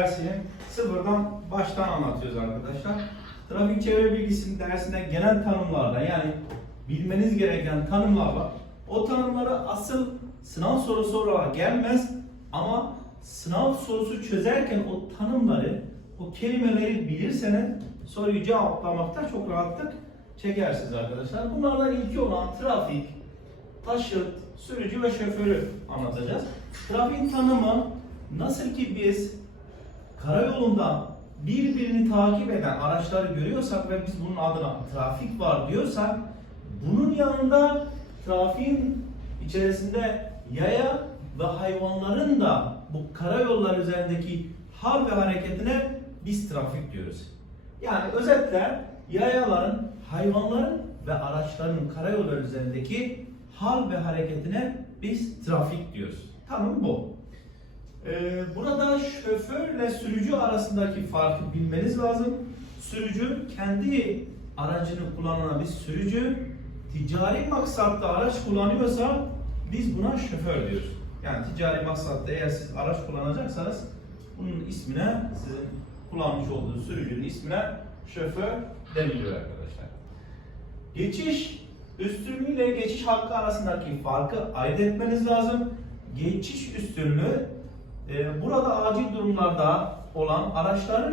dersini sıfırdan baştan anlatıyoruz arkadaşlar. Trafik çevre bilgisi dersinde genel tanımlarla yani bilmeniz gereken tanımlar var. O tanımları asıl sınav sorusu olarak gelmez ama sınav sorusu çözerken o tanımları, o kelimeleri bilirseniz soruyu cevaplamakta çok rahatlık çekersiniz arkadaşlar. Bunlardan ilki olan trafik, taşıt, sürücü ve şoförü anlatacağız. Trafik tanımı nasıl ki biz karayolunda birbirini takip eden araçları görüyorsak ve biz bunun adına trafik var diyorsak bunun yanında trafiğin içerisinde yaya ve hayvanların da bu karayollar üzerindeki hal ve hareketine biz trafik diyoruz. Yani özetle yayaların, hayvanların ve araçların karayollar üzerindeki hal ve hareketine biz trafik diyoruz. Tanım bu. Ee, burada şoförle sürücü arasındaki farkı bilmeniz lazım. Sürücü kendi aracını kullanan bir sürücü ticari maksatlı araç kullanıyorsa biz buna şoför diyoruz. Yani ticari maksatlı eğer siz araç kullanacaksanız bunun ismine sizin kullanmış olduğunuz sürücünün ismine şoför deniliyor arkadaşlar. Geçiş üstünlüğü ile geçiş hakkı arasındaki farkı ayırt etmeniz lazım. Geçiş üstünlüğü burada acil durumlarda olan araçların